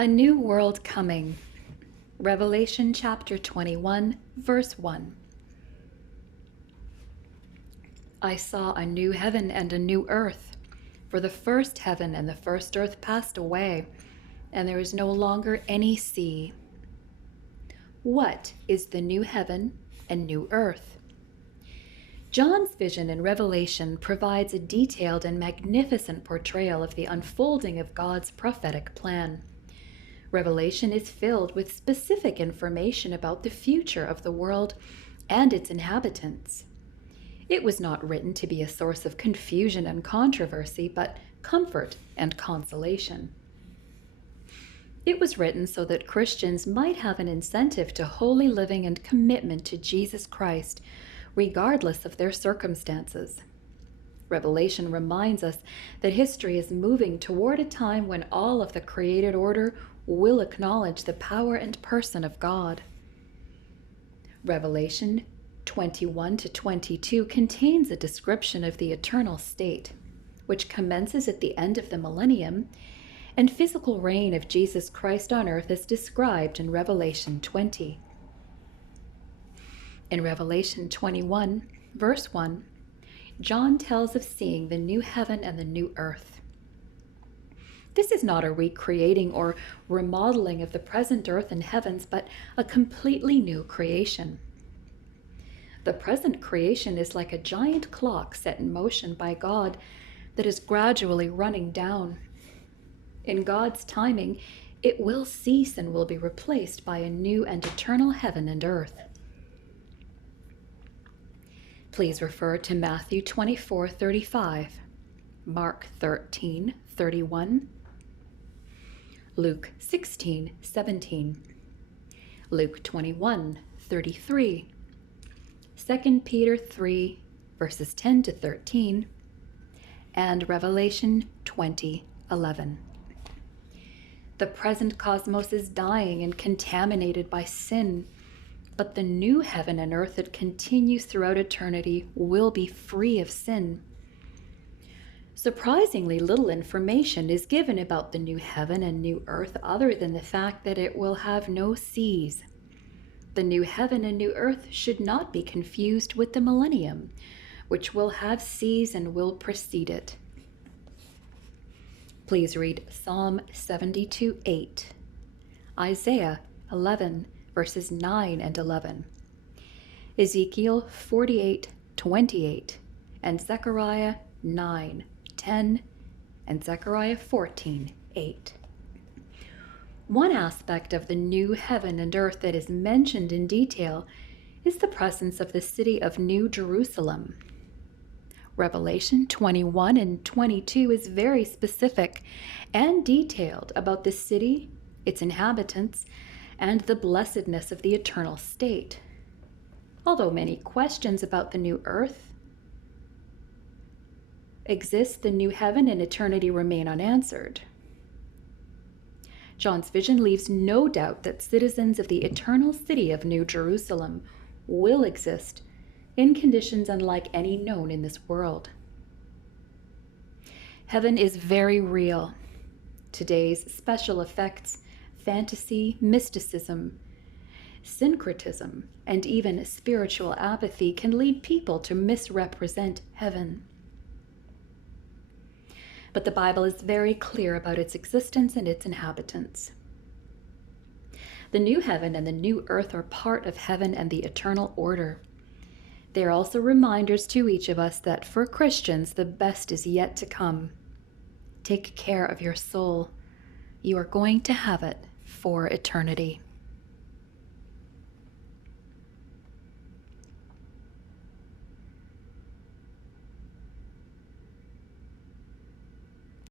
A new world coming. Revelation chapter 21, verse 1. I saw a new heaven and a new earth, for the first heaven and the first earth passed away, and there is no longer any sea. What is the new heaven and new earth? John's vision in Revelation provides a detailed and magnificent portrayal of the unfolding of God's prophetic plan. Revelation is filled with specific information about the future of the world and its inhabitants. It was not written to be a source of confusion and controversy, but comfort and consolation. It was written so that Christians might have an incentive to holy living and commitment to Jesus Christ, regardless of their circumstances. Revelation reminds us that history is moving toward a time when all of the created order will acknowledge the power and person of God. Revelation 21 to 22 contains a description of the eternal state, which commences at the end of the millennium, and physical reign of Jesus Christ on earth is described in Revelation 20. In Revelation 21, verse 1, John tells of seeing the new heaven and the new earth. This is not a recreating or remodeling of the present earth and heavens, but a completely new creation. The present creation is like a giant clock set in motion by God that is gradually running down. In God's timing, it will cease and will be replaced by a new and eternal heaven and earth. Please refer to Matthew 24:35, Mark 13:31, Luke 16:17, Luke 21:33, 2 Peter 3, verses 10 to 13, and Revelation 20:11. The present cosmos is dying and contaminated by sin, but the new heaven and earth that continues throughout eternity will be free of sin. Surprisingly little information is given about the new heaven and new earth other than the fact that it will have no seas. The new heaven and new earth should not be confused with the millennium, which will have seas and will precede it. Please read Psalm 72:8, Isaiah 11, verses 9 and 11, Ezekiel 48:28, and Zechariah 9:10, and Zechariah 14:8. One aspect of the new heaven and earth that is mentioned in detail is the presence of the city of New Jerusalem. Revelation 21 and 22 is very specific and detailed about the city, its inhabitants, and the blessedness of the eternal state. Although many questions about the new earth exist, the new heaven and eternity remain unanswered. John's vision leaves no doubt that citizens of the eternal city of New Jerusalem will exist in conditions unlike any known in this world. Heaven is very real. Today's special effects, fantasy, mysticism, syncretism, and even spiritual apathy can lead people to misrepresent heaven. But the Bible is very clear about its existence and its inhabitants. The new heaven and the new earth are part of heaven and the eternal order. They are also reminders to each of us that for Christians, the best is yet to come. Take care of your soul. You are going to have it for eternity.